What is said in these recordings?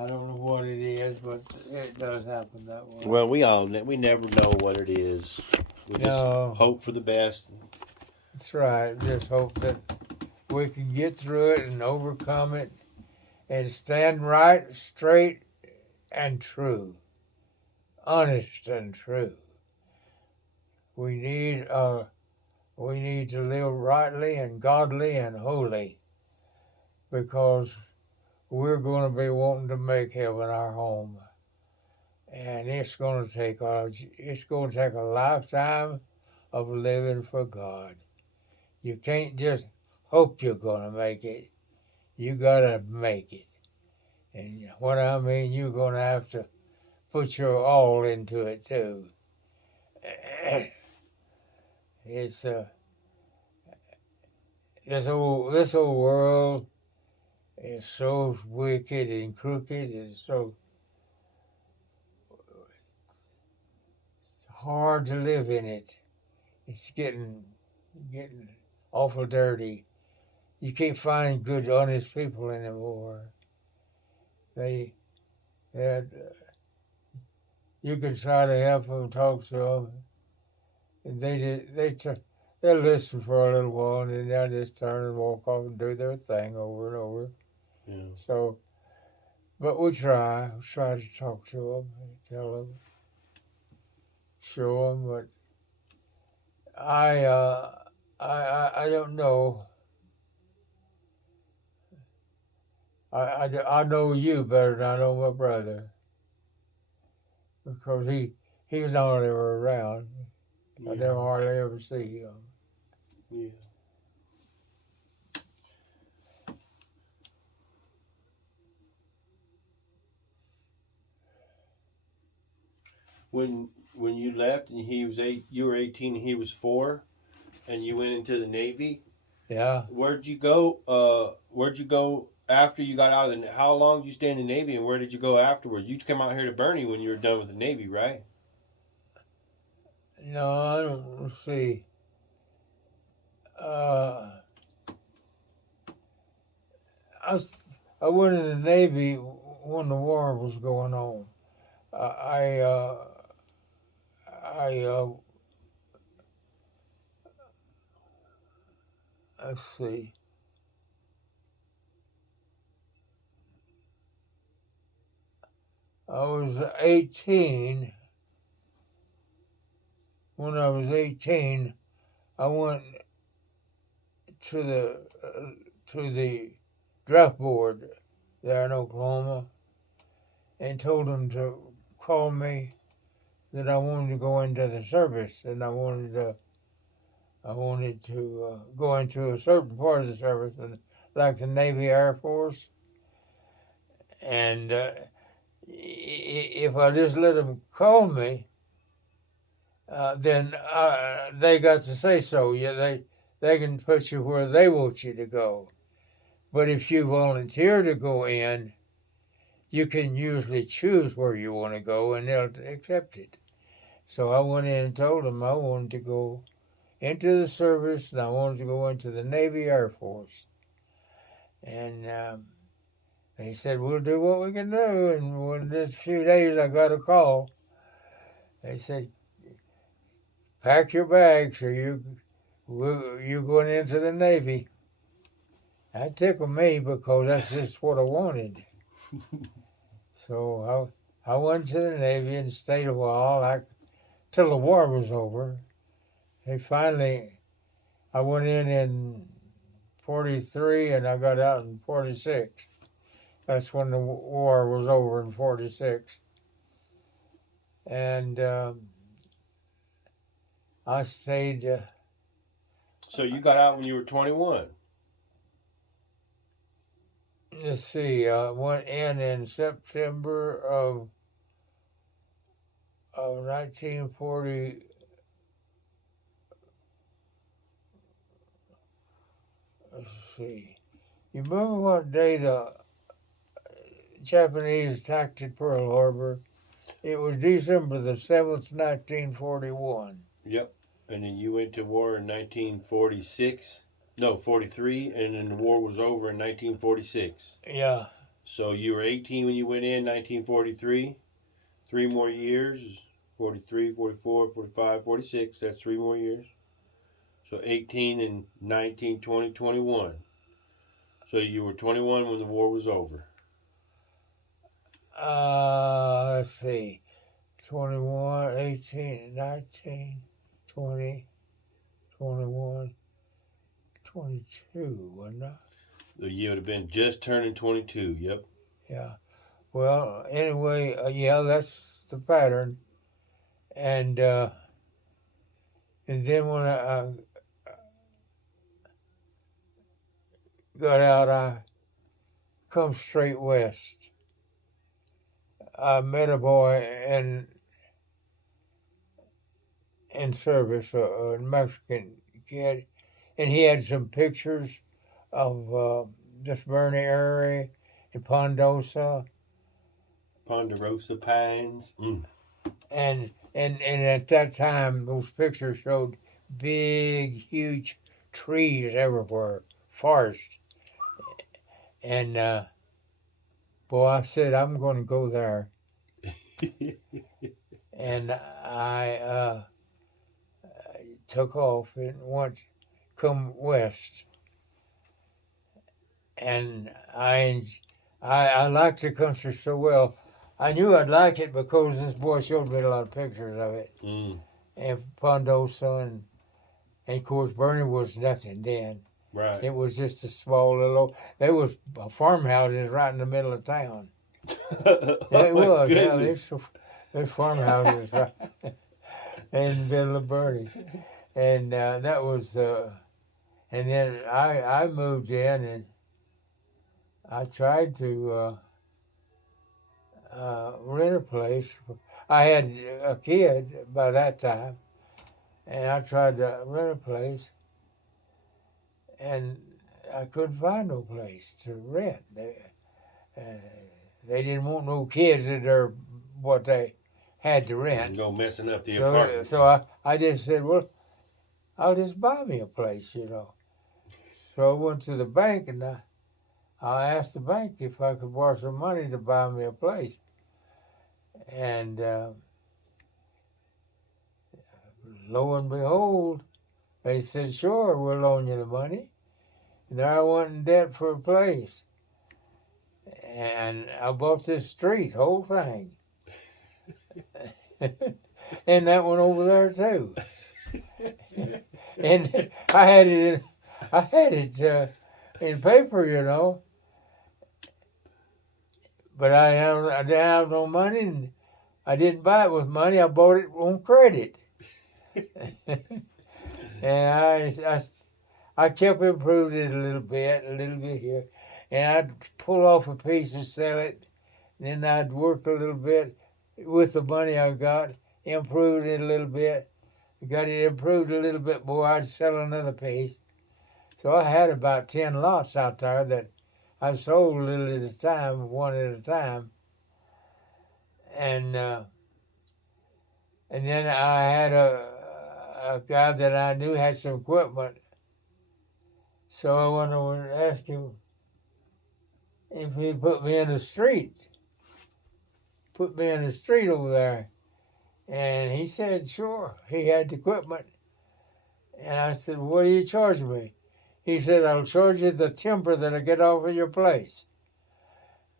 I don't know what it is, but it does happen that way. Well, we never know what it is. We just No. hope for the best. That's right. Just hope that we can get through it and overcome it and stand right, straight, and true. Honest and true. We need to live rightly and godly and holy because we're going to be wanting to make heaven our home. And it's going to take a lifetime of living for God. You can't just hope you're going to make it. You got to make it. And what I mean, you're going to have to put your all into it too. It's this whole world is so wicked and crooked. It's so hard to live in it. It's getting awful dirty. You can't find good, honest people anymore. They you can try to help them, talk to them, and they'll listen for a little while, and then they'll just turn and walk off and do their thing over and over. Yeah. So, but we try to talk to them, tell them, show them. But I don't know. I know you better than I know my brother because he's not ever around. I never hardly ever see him. Yeah. When you left and you were 18 and he was 4, and you went into the Navy. Yeah. Where'd you go? Where'd you go after you got out of the? How long did you stay in the Navy, and where did you go afterwards? You came out here to Bernie when you were done with the Navy, right? No, I don't see. I went in the Navy when the war was going on. Let's see. I was 18. When I was 18, I went to the draft board there in Oklahoma and told them to call me that I wanted to go into the service and I wanted to go into a certain part of the service, like the Navy Air Force. And if I just let them call me, then they got to say so. Yeah, they can put you where they want you to go. But if you volunteer to go in, you can usually choose where you want to go, and they'll accept it. So I went in and told them I wanted to go into the service, and I wanted to go into the Navy Air Force. And they said, we'll do what we can do. And within just a few days, I got a call. They said, pack your bags or you're going into the Navy. That tickled me because that's just what I wanted. So I went to the Navy and stayed a while, till the war was over. I went in 43 and I got out in 46. That's when the war was over in 46. And I stayed. So you got out when you were 21. Let's see. I went in September of 1940. Let's see. You remember what day the Japanese attacked at Pearl Harbor? It was December the 7th, 1941. Yep. And then you went to war in 1946. No, 43, and then the war was over in 1946. Yeah. So you were 18 when you went in, 1943. 3 more years, 43, 44, 45, 46. That's 3 more years. So 18 and 19, 20, 21. So you were 21 when the war was over. Let's see. 21, 18, 19, 20, 21, 22, wasn't I? You would have been just turning 22. Yep. Yeah. Well, anyway, yeah, that's the pattern. And then when I got out, I come straight west. I met a boy in service, a Mexican kid, and he had some pictures of this Bernie area in Ponderosa, Ponderosa Pines. and at that time those pictures showed big, huge trees everywhere, forest, and boy, I said I'm going to go there, and I took off and went come west, and I liked the country so well. I knew I'd like it because this boy showed me a lot of pictures of it, and Pondosa, and of course Bernie was nothing then. Right. It was just a small little. There was farmhouses right in the middle of town. Yeah, it was. Goodness. Yeah, there's farmhouses right in the middle of Bernie, and that was. And then I moved in and I tried to rent a place. I had a kid by that time, and I tried to rent a place, and I couldn't find no place to rent. They didn't want no kids that are what they had to rent. Go messing up the So, apartment. so I just said, well, I'll just buy me a place, you know. So I went to the bank and I asked the bank if I could borrow some money to buy me a place. And lo and behold, they said, sure, we'll loan you the money. And there I went in debt for a place. And I bought this street, whole thing. And that one over there too. And I had it in paper, you know. But I didn't have no money, and I didn't buy it with money. I bought it on credit. And I kept improving it a little bit here. And I'd pull off a piece and sell it. And then I'd work a little bit with the money I got, improved it a little bit. Got it improved a little bit more, I'd sell another piece. So I had about 10 lots out there that I sold a little at a time, one at a time. And then I had a guy that I knew had some equipment. So I went over and asked him if he'd put me in the street. Put me in the street over there. And he said, sure. He had the equipment. And I said, what do you charge me? He said, I'll charge you the timber that I get off of your place.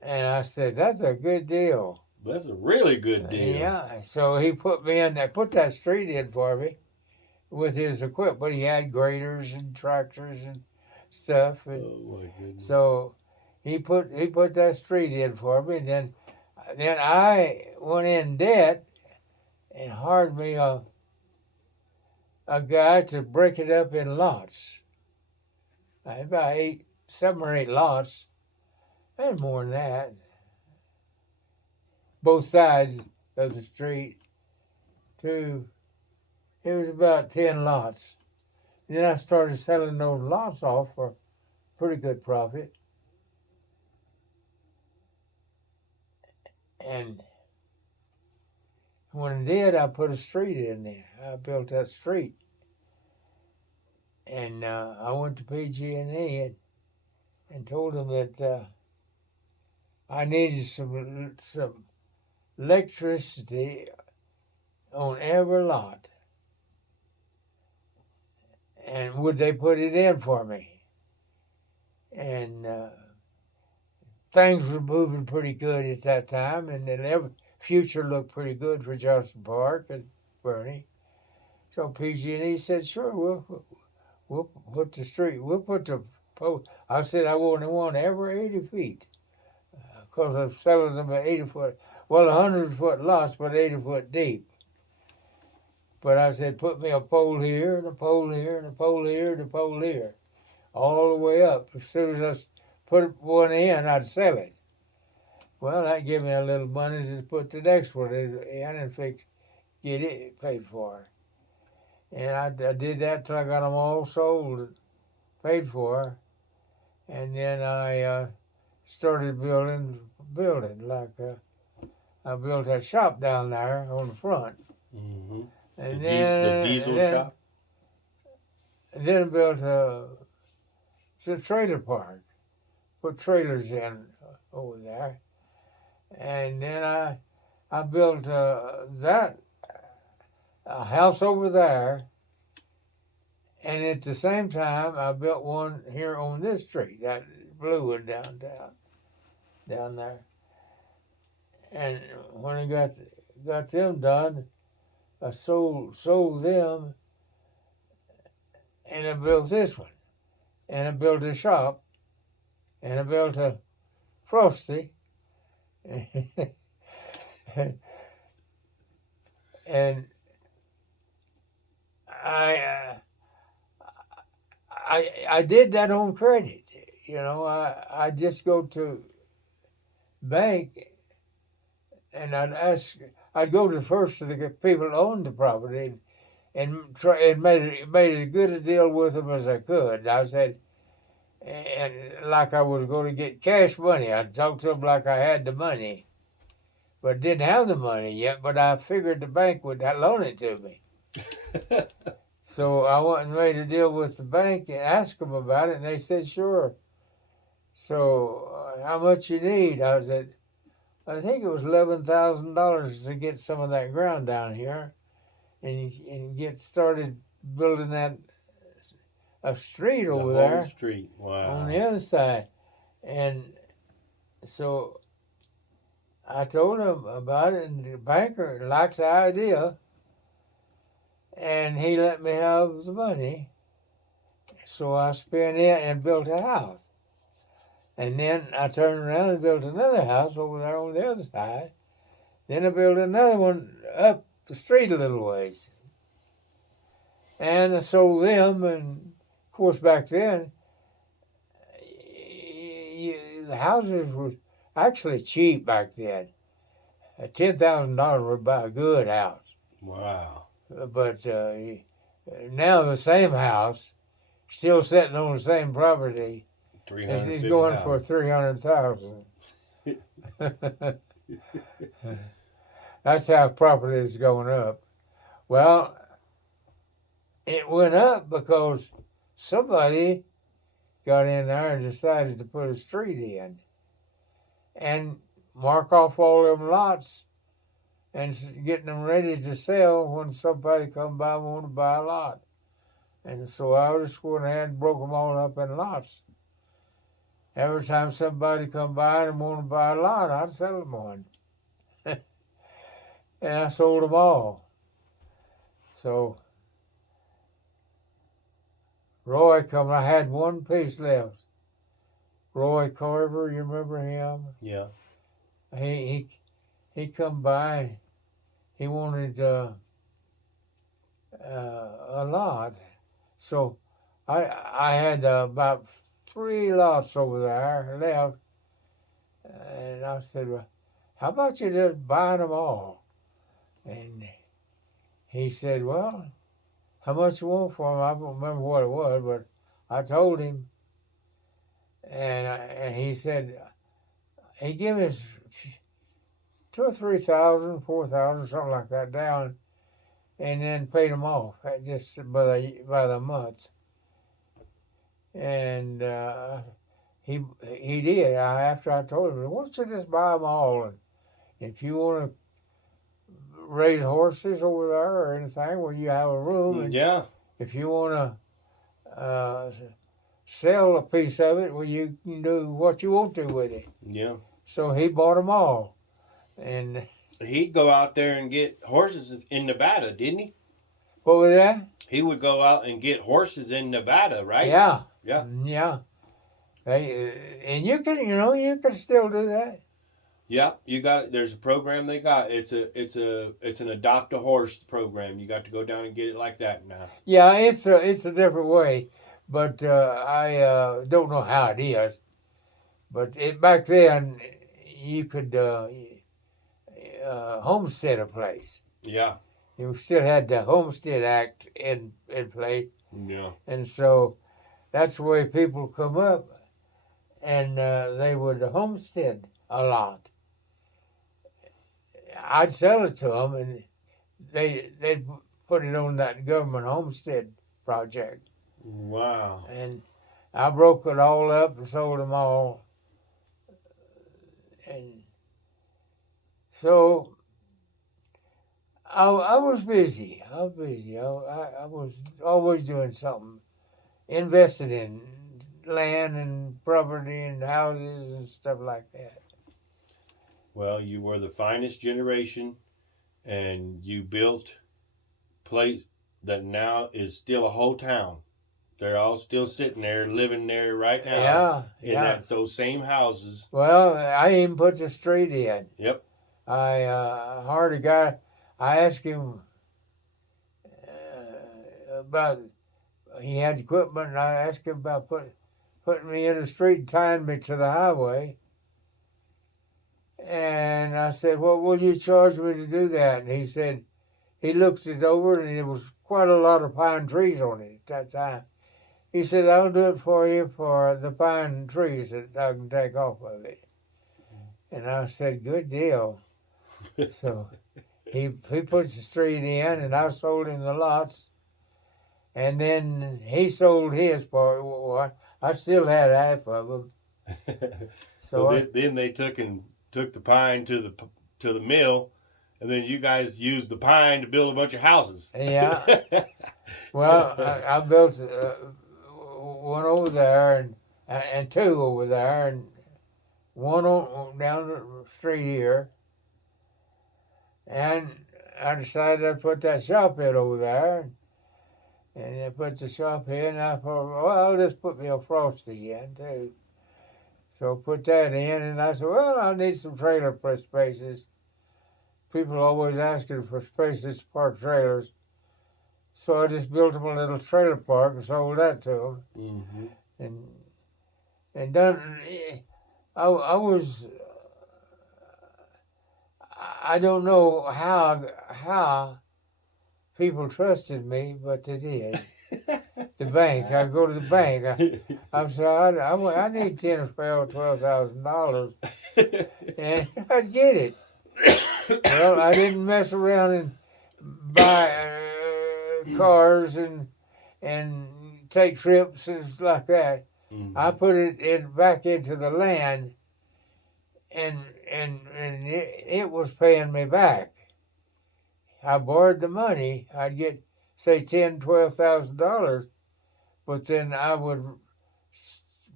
And I said, that's a good deal. That's a really good deal. Yeah. So he put me in there, put that street in for me with his equipment. He had graders and tractors and stuff. And oh my goodness. So he put that street in for me. And then I went in debt and hired me a guy to break it up in lots. I had about 7 or 8 lots, and more than that. Both sides of the street. It was about 10 lots. And then I started selling those lots off for pretty good profit. And when I did, I put a street in there. I built that street. And I went to PG&E and told them that I needed some electricity on every lot, and would they put it in for me? And things were moving pretty good at that time, and the future looked pretty good for Johnson Park and Bernie. So PG&E said, "Sure, we'll put the street, we'll put the post." I said I only want every 80 feet because I'm selling them at 80 foot, well, 100 foot lots, but 80 foot deep. But I said, put me a pole here and a pole here and a pole here and a pole here, all the way up. As soon as I put one in, I'd sell it. Well, that gave me a little money to put the next one in and get it paid for. And I did that till I got them all sold, paid for. And then I started building. Like I built a shop down there on the front. Mm-hmm. And the diesel shop? And then I built a trailer park. Put trailers in over there. And then I built a house over there. And at the same time, I built one here on this street, that blue one down there. And when I got them done, I sold them, and I built this one, and I built a shop, and I built a Frosty, and I did that on credit. I just go to bank, and I'd go to first to the people that owned the property, and made as good a deal with them as I could. I said, and like I was going to get cash money, I'd talk to them like I had the money, but didn't have the money yet. But I figured the bank would loan it to me. So I went and made a deal with the bank and asked them about it, and they said, sure. So how much you need? I said, I think it was $11,000 to get some of that ground down here and get started building a street over there. Whole street, wow. On the other side. And so I told him about it, and the banker liked the idea, and he let me have the money. So I spent it and built a house. And then I turned around and built another house over there on the other side. Then I built another one up the street a little ways. And I sold them, and of course back then, the houses were actually cheap back then. $10,000 would buy a good house. Wow. But now the same house, still sitting on the same property, is going for $300,000. That's how property is going up. Well, it went up because somebody got in there and decided to put a street in and mark off all them lots and getting them ready to sell when somebody come by and want to buy a lot. And so I just went ahead and broke them all up in lots. Every time somebody come by and want to buy a lot, I'd sell them one. And I sold them all. So Roy come, I had one piece left. Roy Carver, you remember him? Yeah. He come by. He wanted a lot. So I had about 3 lots over there left. And I said, well, how about you just buying them all? And he said, well, how much you want for them? I don't remember what it was, but I told him. And he said, he gave me 2,000 or 3,000, 4,000, something like that down, and then paid them off just by the month. And he did. After I told him, why don't you just buy them all? And if you want to raise horses over there or anything, well, you have a room. And Yeah. if you want to sell a piece of it, well, you can do what you want to with it. Yeah. So he bought them all. And He'd go out there and get horses in Nevada, didn't he? what was that? He would go out and get horses in Nevada, right? Yeah. Yeah. Yeah. And you can still do that. Yeah, you got. There's a program they got. It's an adopt a horse program. You got to go down and get it like that now. Yeah, it's a different way, but I don't know how it is. But back then, you could homestead a place. Yeah. You still had the Homestead Act in place, Yeah. and so that's the way people come up, and they would homestead a lot. I'd sell it to them, and they'd put it on that government homestead project. Wow. And I broke it all up and sold them all. And so I was busy. I was busy. I was always doing something, invested in land and property and houses and stuff like that. Well, you were the finest generation, and you built a place that now is still a whole town. They're all still sitting there, living there right now. Yeah. Those same houses. Well, I even put the street in. Yep. I hired a guy. I asked him about. He had equipment, and I asked him about putting me in the street and tying me to the highway. And I said, "What will you charge me to do that?" And he said, he looked it over, and there was quite a lot of pine trees on it at that time. He said, "I'll do it for you for the pine trees that I can take off of it." And I said, "Good deal." So he put the street in, and I sold him the lots. And then he sold his part. Well, I still had half of them. So then they took the pine to the mill, and then you guys used the pine to build a bunch of houses. Yeah. Well, I built one over there and two over there, and one down the street here. And I decided I'd put that shop in over there. And I put the shop in, and I thought, well, I'll just put me a Frosty in, too. So I put that in, and I said, well, I need some trailer spaces. People always asking for spaces to park trailers. So I just built them a little trailer park and sold that to them. Mm-hmm. And done, I was, I don't know how people trusted me, but they did. The bank. I go to the bank. I'm sorry. I need $12,000, and I'd get it. Well, I didn't mess around and buy cars and take trips and stuff like that. Mm-hmm. I put it back into the land, and it was paying me back. I borrowed the money. I'd get, say, $12,000, but then I would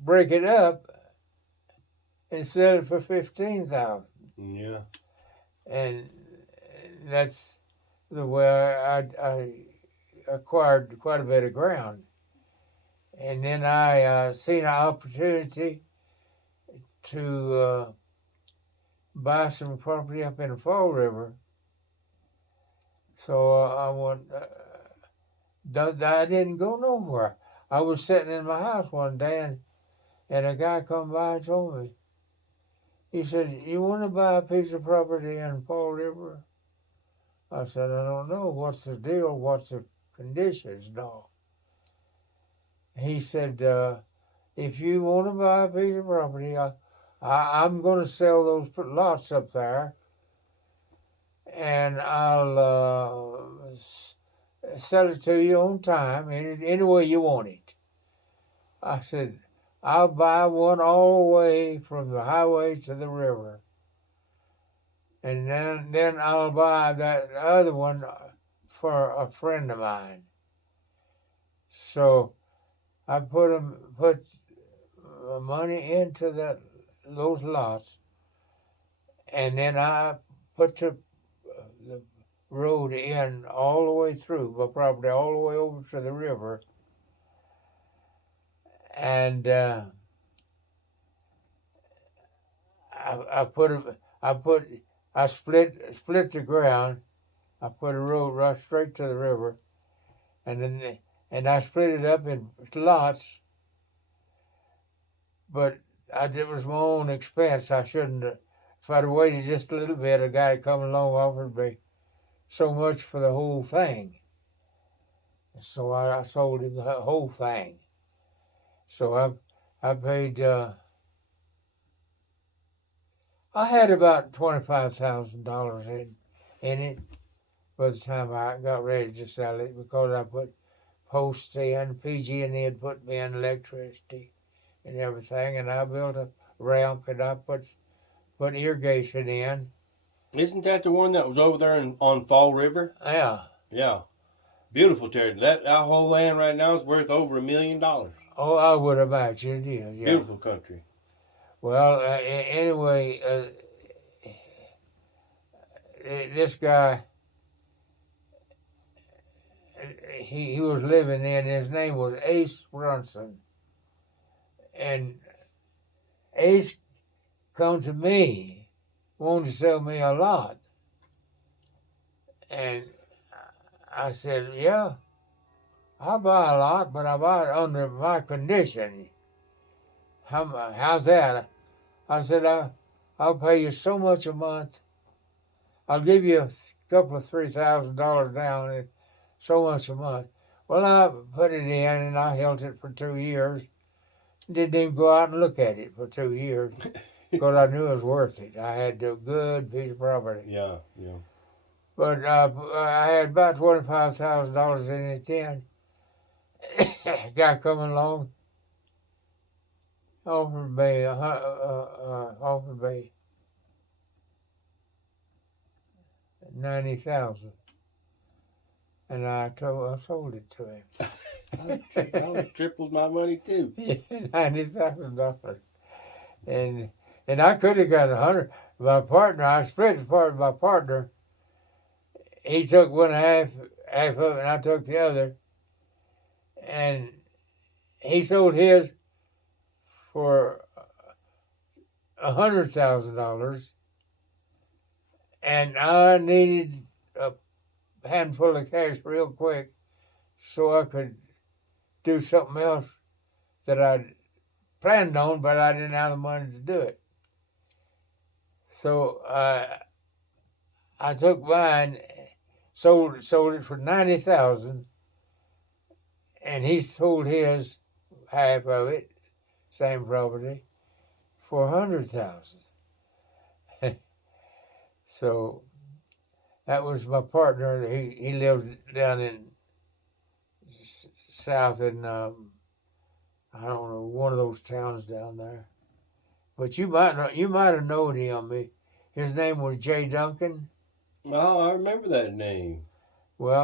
break it up and sell it for $15,000. Yeah. And that's the way I acquired quite a bit of ground. And then I seen an opportunity to buy some property up in the Fall River. So I went. I didn't go nowhere. I was sitting in my house one day, and a guy come by and told me. He said, "You want to buy a piece of property in Fall River?" I said, "I don't know. What's the deal? What's the conditions, dog?" He said, "If you want to buy a piece of property, I'm going to sell those lots up there, and I'll sell it to you on time, any way you want it." I said, I'll buy one all the way from the highway to the river. And then I'll buy that other one for a friend of mine. So I put money into those lots, and then I put the road in all the way through my property, all the way over to the river, and I split the ground. I put a road right straight to the river, and I split it up in lots. But it was my own expense. I shouldn't have. If I'd waited just a little bit, a guy coming along offered me so much for the whole thing. So I sold him the whole thing. So I paid. I had about $25,000 in it by the time I got ready to sell it, because I put posts in. PG&E had put me in electricity and everything, and I built a ramp, and I put irrigation in. Isn't that the one that was over there on Fall River? Yeah. Yeah. Beautiful territory. That whole land right now is worth over $1 million. Oh, I would imagine it is. Yeah. Beautiful country. Well, anyway, this guy, he was living in. His name was Ace Brunson, and Ace come to me, wanted to sell me a lot, and I said, "Yeah, I'll buy a lot, but I buy it under my condition. How's that?" I said, I'll pay you so much a month. I'll give you a couple of $3,000 down and so much a month. Well, I put it in, and I held it for 2 years. Didn't even go out and look at it for 2 years, because I knew it was worth it. I had a good piece of property. Yeah, yeah. But I had about $25,000 in it then. Guy coming along offered me $90,000, and I sold it to him. I would have tripled my money too. $90,000, and I could have got 100. My partner, I split the part with my partner. He took one half of it, and I took the other, and he sold his for $100,000, and I needed a handful of cash real quick so I could do something else that I'd planned on, but I didn't have the money to do it. So I took mine, sold it for $90,000, and he sold his half of it, same property, for $100,000. So that was my partner. He lived down in south in I don't know, one of those towns down there. But you might have known him. His name was Jay Duncan. Oh, I remember that name. Well,